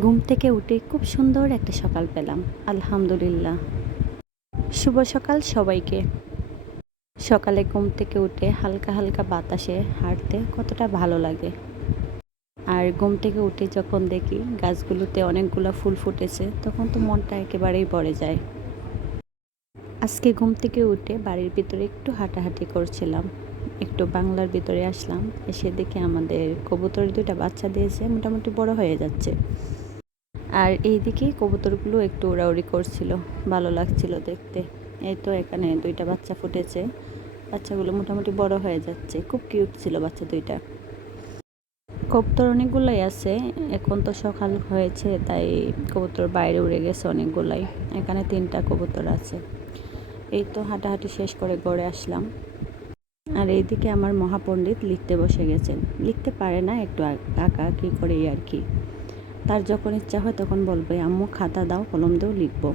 ঘুম থেকে উঠে খুব সুন্দর একটা সকাল পেলাম। আলহামদুলিল্লাহ। শুভ সকাল সবাইকে। সকালে ঘুম থেকে উঠে হালকা হালকা বাতাসে হাঁটতে কতটা ভালো লাগে। আর ঘুম থেকে উঠে যখন দেখি গাছগুলোতে অনেকগুলো ফুল ফুটেছে, তখন তো মনটা একেবারেই ভরে যায়। আজকে ঘুম থেকে উঠে বাড়ির ভিতরে একটু হাঁটাহাঁটি করছিলাম। একটু বাংলার ভিতরে আসলাম, এসে দেখি আমাদের কবুতর দুইটা বাচ্চা দিয়েছে, মোটামুটি বড় হয়ে যাচ্ছে। আর এইদিকে কবুতরগুলো একটু উড়াউড়ি করছিল, ভালো লাগছিল দেখতে। এই তো এখানে দুইটা বাচ্চা ফুটেছে, বাচ্চাগুলো মোটামুটি বড় হয়ে যাচ্ছে। খুব কিউট ছিল বাচ্চা দুইটা। কবুতর অনেকগুলাই আছে, এখন তো সকাল হয়েছে তাই কবুতর বাইরে উড়ে গেছে অনেকগুলাই। এখানে 3টা কবুতর আছে। এই তো হাঁটাহাঁটি শেষ করে ঘরে আসলাম। আর এইদিকে আমার মহাপণ্ডিত লিখতে বসে গেছেন। লিখতে পারে না, একটু আঁকা কি করে আর কি। তার যখন ইচ্ছা হয় তখন বলবে, আম্মু খাতা দাও, কলম দাও, লিখবো।